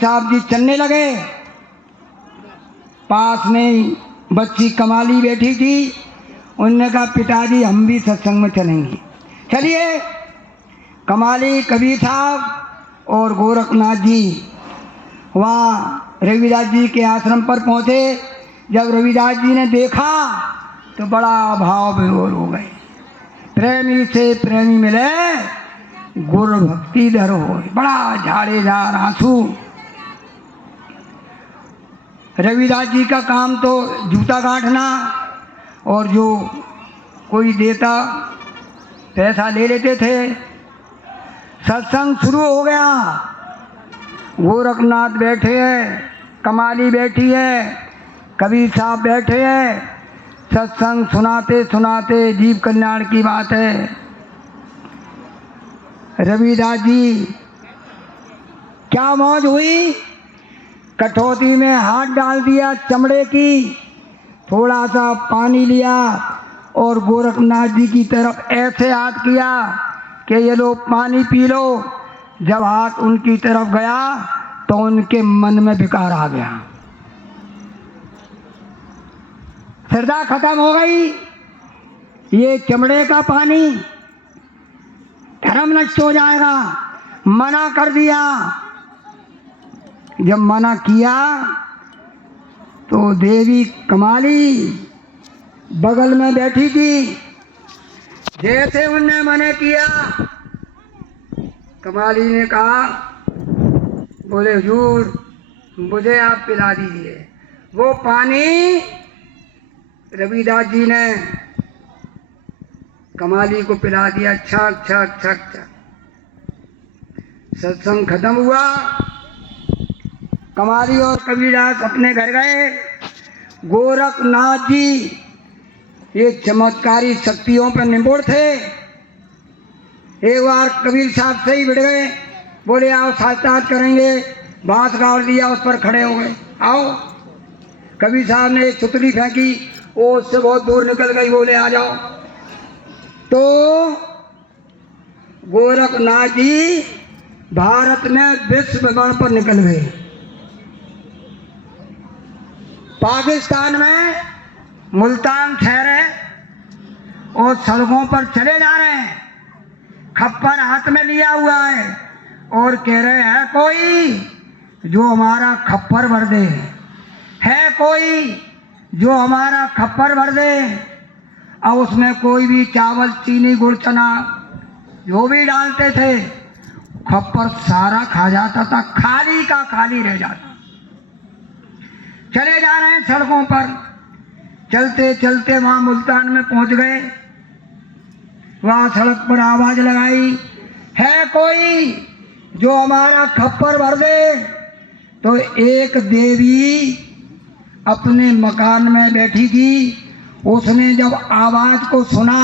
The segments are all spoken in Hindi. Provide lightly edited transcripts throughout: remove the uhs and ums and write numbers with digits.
साहब जी चलने लगे। पास में बच्ची कमाली बैठी थी। उनने कहा पिताजी हम भी सत्संग में चलेंगे। चलिए। कमाली, कबीर साहब और गोरखनाथ जी वहाँ रविदास जी के आश्रम पर पहुँचे। जब रविदास जी ने देखा तो बड़ा भाव विभोर हो गए। प्रेमी से प्रेमी मिले गुर भक्ति धर हो, बड़ा झाड़ेदार आंसू। रविदास जी का काम तो जूता गांठना, और जो कोई देता पैसा ले लेते थे। सत्संग शुरू हो गया। गोरखनाथ बैठे हैं, कमाली बैठी है, कबीर साहब बैठे हैं। सत्संग सुनाते सुनाते जीव कल्याण की बात है। रविदास जी क्या मौज हुई। कटौती में हाथ डाल दिया चमड़े की, थोड़ा सा पानी लिया और गोरखनाथ जी की तरफ ऐसे हाथ किया कि ये लो पानी पी लो। जब हाथ उनकी तरफ गया तो उनके मन में विकार आ गया। श्रद्धा खत्म हो गई। ये चमड़े का पानी, धर्म नष्ट हो जाएगा, मना कर दिया। जब मना किया तो देवी कमाली बगल में बैठी थी। जैसे उनने मना किया, कमाली ने कहा, बोले हुजूर मुझे आप पिला दीजिए। वो पानी रविदास जी ने कमाली को पिला दिया। छक छक छक छक। सत्संग खत्म हुआ। कमाली और कबीरदास अपने घर गए। गोरखनाथ जी ये चमत्कारी शक्तियों पर निपुण थे। एक बार कबीर साहब से ही बिड़ गए। बोले आओ साक्षात करेंगे। बांस गाड़ दिया, उस पर खड़े हो गए। आओ। कबीर साहब ने एक सुतली फेंकी, वो उससे बहुत दूर निकल गई। बोले आ जाओ। तो गोरखनाथ जी भारत में विश्व भ्रमण पर निकल गए। पाकिस्तान में मुल्तान ठहरे और सड़कों पर चले जा रहे हैं। खप्पर हाथ में लिया हुआ है और कह रहे हैं कोई जो हमारा खप्पर भर दे, है कोई जो हमारा खप्पर भर दे। और उसमें कोई भी चावल, चीनी, गुड़, चना जो भी डालते थे, खप्पर सारा खा जाता था, खाली का खाली रह जाता। चले जा रहे हैं सड़कों पर। चलते चलते वहां मुल्तान में पहुंच गए। वहां सड़क पर आवाज लगाई, है कोई जो हमारा खप्पर भर दे। तो एक देवी अपने मकान में बैठी थी। उसने जब आवाज को सुना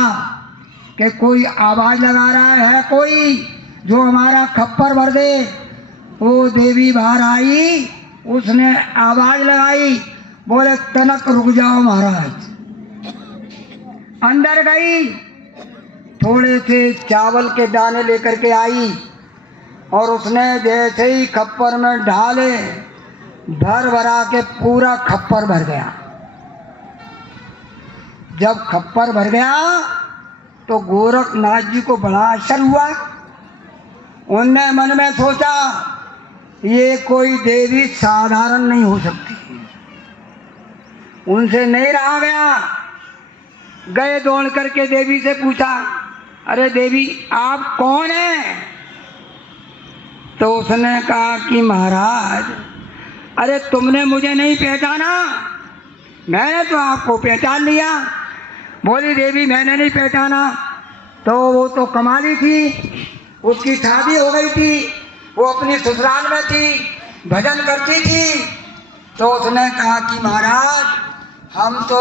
कि कोई आवाज लगा रहा है कोई जो हमारा खप्पर भर दे, वो देवी बाहर आई। उसने आवाज लगाई, बोले तनक रुक जाओ महाराज। अंदर गई, थोड़े से चावल के दाने लेकर के आई और उसने जैसे ही खप्पर में ढाले, भर भरा के पूरा खप्पर भर गया। जब खप्पर भर गया तो गोरखनाथ जी को बड़ा आश्चर्य हुआ। उनने मन में सोचा ये कोई देवी साधारण नहीं हो सकती। उनसे नहीं रहा गया। गए दौड़ करके देवी से पूछा, अरे देवी आप कौन हैं? तो उसने कहा कि महाराज अरे तुमने मुझे नहीं पहचाना, मैंने तो आपको पहचान लिया। बोली देवी मैंने नहीं पहचाना, तो वो तो कमाली थी, उसकी शादी हो गई थी, वो अपनी ससुराल में थी, भजन करती थी। तो उसने कहा कि महाराज हम तो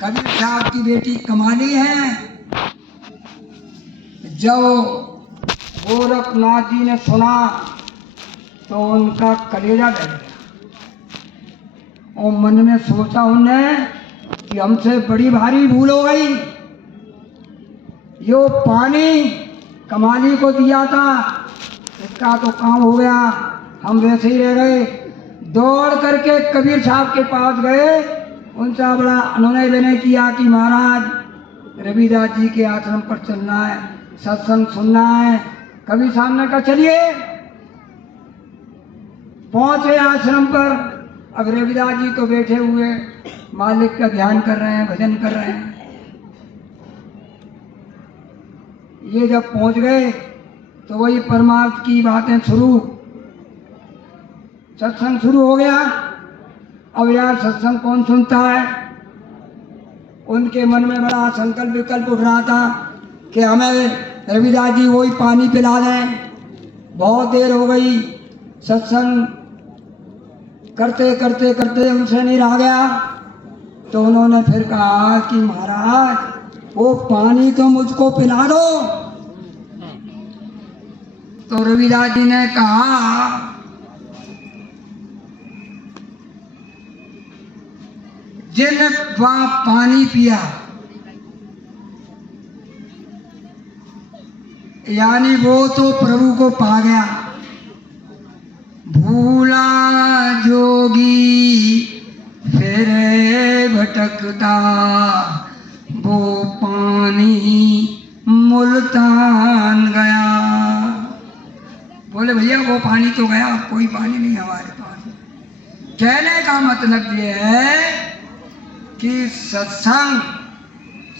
कबीर साहब की बेटी कमाली हैं। जब गोरखनाथ जी ने सुना तो उनका कलेजा डर गया और मन में सोचा उन्होंने कि हमसे बड़ी भारी भूल हो गई। यो पानी कमाली को दिया था, इसका तो काम हो गया, हम वैसे ही रह गए। दौड़ करके कबीर साहब के पास गए, उनसे बड़ा उन्होंने विनय किया कि महाराज रविदास जी के आश्रम पर चलना है, सत्संग सुनना है। कबीर साहब ने कहा चलिए। पहुंचे आश्रम पर। अब रविदास जी तो बैठे हुए मालिक का ध्यान कर रहे हैं, भजन कर रहे हैं। ये जब पहुंच गए तो वही परमार्थ की बातें शुरू, सत्संग शुरू हो गया। अब यार सत्संग कौन सुनता है? उनके मन में बड़ा संकल्प विकल्प उठ रहा था कि हमें रविदास जी वही पानी पिला दें। बहुत देर हो गई, सत्संग करते करते करते उनसे नहीं रहा गया। तो उन्होंने फिर कहा कि महाराज वो पानी तो मुझको पिला दो। तो रविदास जी ने कहा जिन वह पानी पिया, यानी वो तो प्रभु को पा गया। भूला जोगी फिर भटकता, वो पानी मुल्तान गया। बोले भैया वो पानी तो गया, अब कोई पानी नहीं हमारे पास। कहने का मतलब ये है कि सत्संग,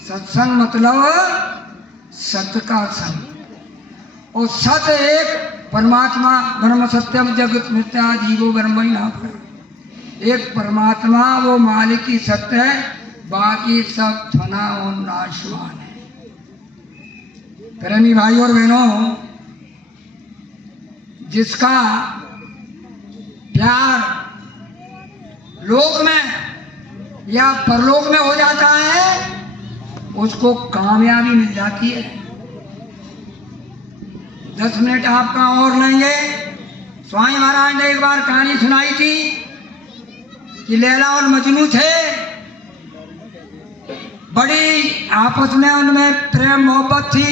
सत्संग मतलब सत्य का संग। और सत्य एक परमात्मा, ब्रह्म सत्यम जगत मिथ्या जीवो ब्रह्म नाम। एक परमात्मा वो मालिक की सत्य है, बाकी सब फना और नाशवान है। प्रेमी भाई और बहनों, जिसका प्यार लोक में या परलोक में हो जाता है उसको कामयाबी मिल जाती है। 10 मिनट आपका और लेंगे। स्वामी महाराज ने एक बार कहानी सुनाई थी कि लैला और मजनू थे, बड़ी आपस में उनमें प्रेम मोहब्बत थी।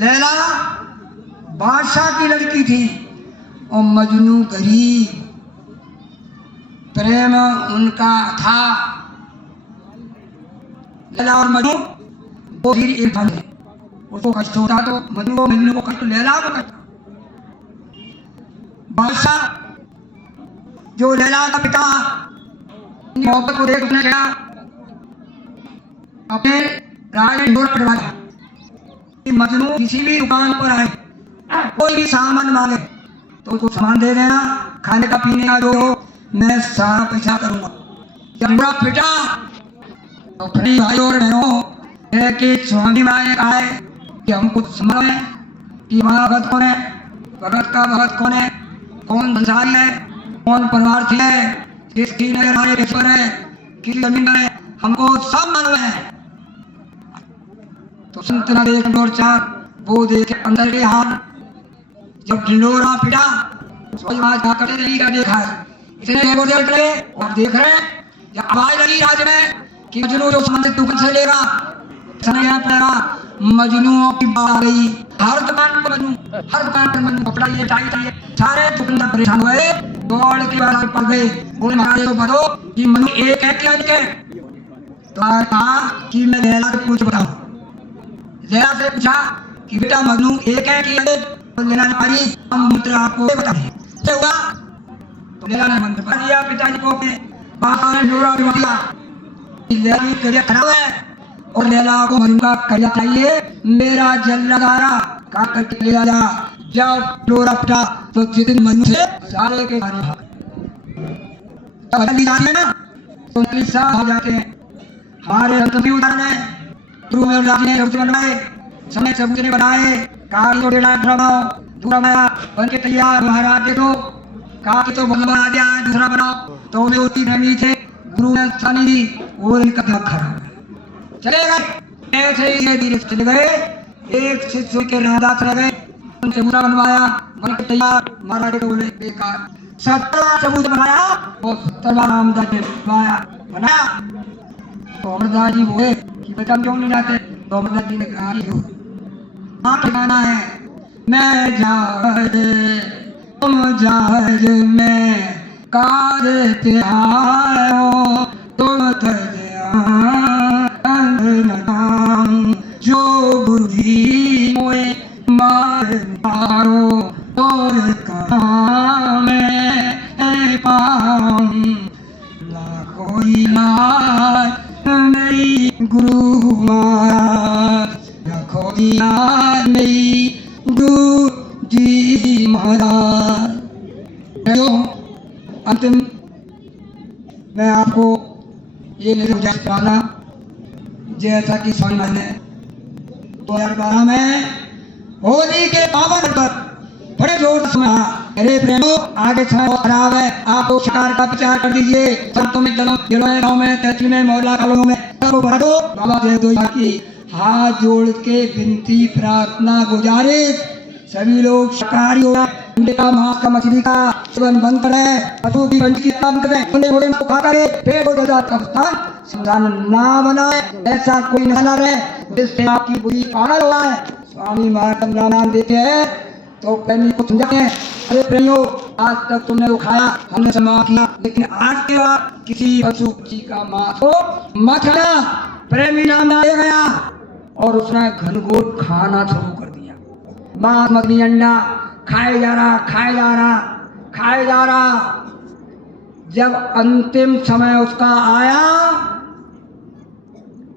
लैला बादशाह की लड़की थी और मजनू गरीब। प्रेम उनका था। लैला और मजनू वो भी एक भाई है। उसको कष्ट होता तो मजनू को कष्ट, लैला को कष्ट। बादशाह जो लैला का पिता मोहब्बत को देखने गया, अपने राज में डोर पड़वाया कि मजनू किसी भी दुकान पर आए, कोई भी सामान मांगे तो उसको सामान दे देना, खाने का पीने का जो हो मैं सारा पैसा करूंगा। जब बुरा पिटा तो भाई और बहनों कि स्वामी महाराज आए कि हमको समझ कि वहाँ भगत कौन है, भगत का भगत कौन है, कौन संसारी है, कौन परमार्थी है, किसकी नजर है, किस जमीन है, हमको सब मालूम है। तो संतना देख दो चार वो देखे अंदर के हाथ। जब ढिंडोरा पिटा देखा है, इसलिए वो देख रहे और देख रहे हैं। जब आवाज लगी राज्य में कि मजनू जो सामान दुकान से लेगा, मजनू की बात आ गई। हर दुकान पर मजनू, हर दुकान पर मजनू कपड़ा ये चाहिए। सारे दुकानदार परेशान हुए, दौड़ के बाहर पड़ गए। बोले महाराज को बताओ कि मजनू एक है क्या एक है? तो कहा कि मैं लैला से कुछ बताऊं। लैला से पूछा कि बेटा मजनू एक है कि तो लैला ने पारी हम मंत्र आपको बताएं। क्या हुआ? तो लैला ने मंत्र पढ़ दिया पिताजी को के बाबा ने जोरा दिया। लैला की करिया खराब है और लैला को मजनू का करिया चाहिए। मेरा जल लगारा का करके ले जा। जब डोरा पटा तो जितने मजनू से सारे के सारे भाग ना तो हो जाते हैं। हमारे भी उदाहरण है, गुरु में बनाए, समय सबूत ने बनाए, काली और बनाओ, दूसरा बनाया बन के तैयार। महाराज देखो कहा कि तो बना दिया, दूसरा बनाओ। तो उन्हें उतनी फैमिली थे, गुरु ने सानी दी, वो इनका दिमाग खराब चले गए। ऐसे ही धीरे चले गए। एक शिष्य के रामदास रह गए, उनसे बुरा बनवाया, बन के तैयार। महाराज को बोले बेकार। 17 सबूत बनाया और 17 रामदास ने बनाया। तो अमरदास जी बोले कि बेटा क्यों नहीं जाते? तो मदन जी ने कहा ठिकाना है, मैं जहाज तुम जहाज में कार त्यारो तुम जो बुद्धि मोए मार मारो और कहाँ मैं पाऊं लाखों याद मेरी गुरु महाराज, लाखों याद मेरी गुरु जी महाराज। अंतिम मैं आपको ये निर्देश पाना, जैसा कि स्वामी महाराज ने 2012 में होली के पावन पर बड़े जोर से सुना, अरे प्रेमो आगे समय खराब है, आप लोग शिकार का प्रचार कर दीजिए, संतों में जिलों में गाँव में तहसील में मोहल्ला कॉलों में सबको बढ़ा दो। बाबा दे दो की हाथ जोड़ के विनती प्रार्थना गुजारिश, सभी लोग शाकाहारी हो अंडे का मांस का मछली का सेवन बंद करें, पशु की पंच की बंद करें, उन्हें घोड़े को खा करे पेट और गजा का स्थान संधान ना बनाए, ऐसा कोई न रहे जिससे आपकी बुरी पागल हुआ है। स्वामी महाराज संज्ञान देते हैं तो प्रेमी को समझाते हैं, अरे प्रेमियों आज तक तुमने वो खाया हमने सम्मान किया, लेकिन आज के बाद किसी पशु पक्षी का मांस को मत खाना। प्रेमी नाम ले गया और उसने घनघोर खाना शुरू कर दिया, मांस मछली अंडा खाए जा रहा खाए जा रहा खाए जा रहा। जब अंतिम समय उसका आया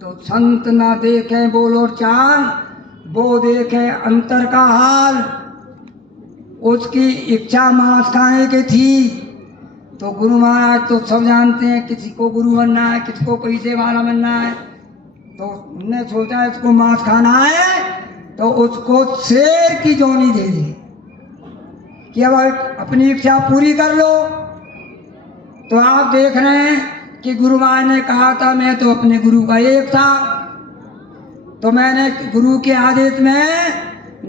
तो संत ना देखे बोलो चांद, वो देखे अंतर का हाल। उसकी इच्छा मांस खाने की थी तो गुरु महाराज तो सब जानते हैं, किसी को गुरु बनना है, किसी को पैसे वाला बनना है, तो उन्होंने सोचा इसको मांस खाना है तो उसको शेर की जोनी दे दी कि अब अपनी इच्छा पूरी कर लो। तो आप देख रहे हैं कि गुरु महाराज ने कहा था मैं तो अपने गुरु का एक था, तो मैंने गुरु के आदेश में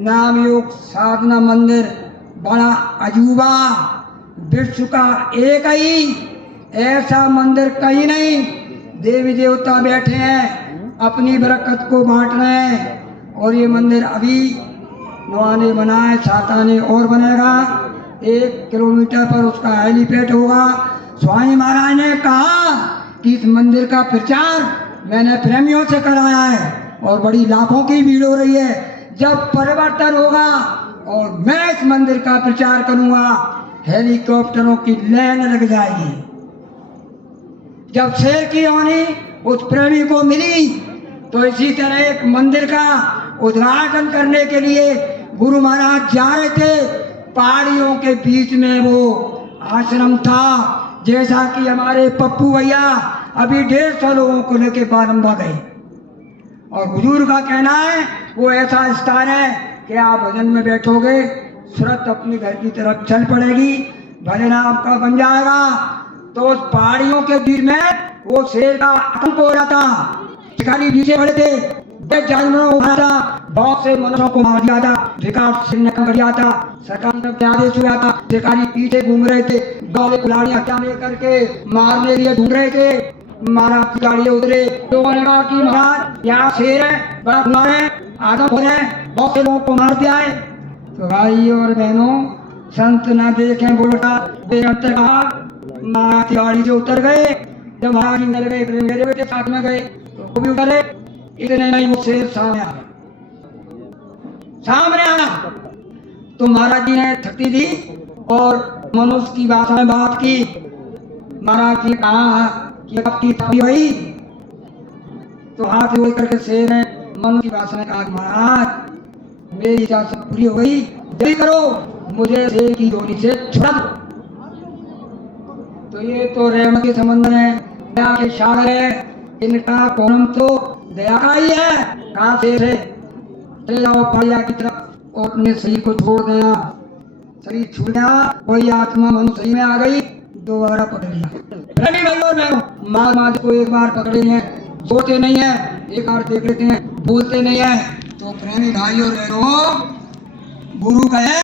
नाम योग साधना मंदिर बड़ा अजूबा विश्व का एक ही, ऐसा मंदिर कहीं नहीं। देवी देवता बैठे हैं अपनी बरकत को बांट रहे हैं, और ये मंदिर अभी नवाने बना है, 7 आने और बनेगा, 1 किलोमीटर पर उसका हेलीपैड होगा। स्वामी महाराज ने कहा कि इस मंदिर का प्रचार मैंने प्रेमियों से कराया है और बड़ी लाखों की भीड़ हो रही है। जब परिवर्तन होगा और मैं इस मंदिर का प्रचार करूंगा, हेलीकॉप्टरों की लाइन लग जाएगी। जब शेर की वाणी उस प्रेमी को मिली तो इसी तरह एक मंदिर का उद्घाटन करने के लिए गुरु महाराज जा रहे थे। पहाड़ियों के बीच में वो आश्रम था, जैसा कि हमारे पप्पू भैया अभी 150 लोगों को लेके बारंबार गए, और हुजूर का कहना है वो ऐसा स्थान है कि आप भजन में बैठोगे, सूरत अपने घर की तरफ चल पड़ेगी, भजन आपका बन जाएगा। तो उस पहाड़ियों के बीच में वो शेर का आतंक हो रहा था, शिकारी पीछे खड़े थे, जानवरों को मारा था, बहुत से मनुष्यों को मार दिया था, विकास सिंह ने कर दिया था, सरकार ने आदेश हुआ था, शिकारी पीछे घूम रहे थे, दौड़े कुलाड़ियां क्या लेकर के मारने लिए ढूंढ रहे थे। महाराज गाड़ी उतरे, लोगों ने कहा कि महाराज यहाँ शेर है, बड़ा खुला है, आदम हो रहे हैं, बहुत से लोगों को मार दिया है। तो भाई और बहनों, संत ना देखे बोलता बेअंतर कहा, महाराज की गाड़ी से उतर गए। जब महाराज निकल गए, मेरे बेटे साथ में गए तो वो भी उतरे। इतने नहीं वो शेर सामने आया तो महाराज जी ने थकती दी और मनुष्य की भाषा में बात की। महाराज जी ने कहा कि आपकी तबीयत हुई, तो हाथ जोड़ करके शेर ने मनुष्य की भाषा में कहा, महाराज मेरी इच्छा सब पूरी हो गई, जल्दी करो, मुझे शेर की जोड़ी से छुड़ा दो। तो ये तो रहमत के समंदर है, दया के सागर है, इनका कोरम तो दया का ही है। कहाँ से चले जाओ पाया की तरफ और अपने शरीर को छोड़ देना, शरीर छूट गया, वही आत्मा मनुष्य शरीर में आ गई, दोबारा पकड़ लिया। प्रेमी भाइयों बहनों, माल माल को एक बार पकड़े हैं, सोते नहीं है, एक बार देख लेते हैं, बोलते नहीं है, तो प्रेमी भाइयों बहनों, गुरु कहे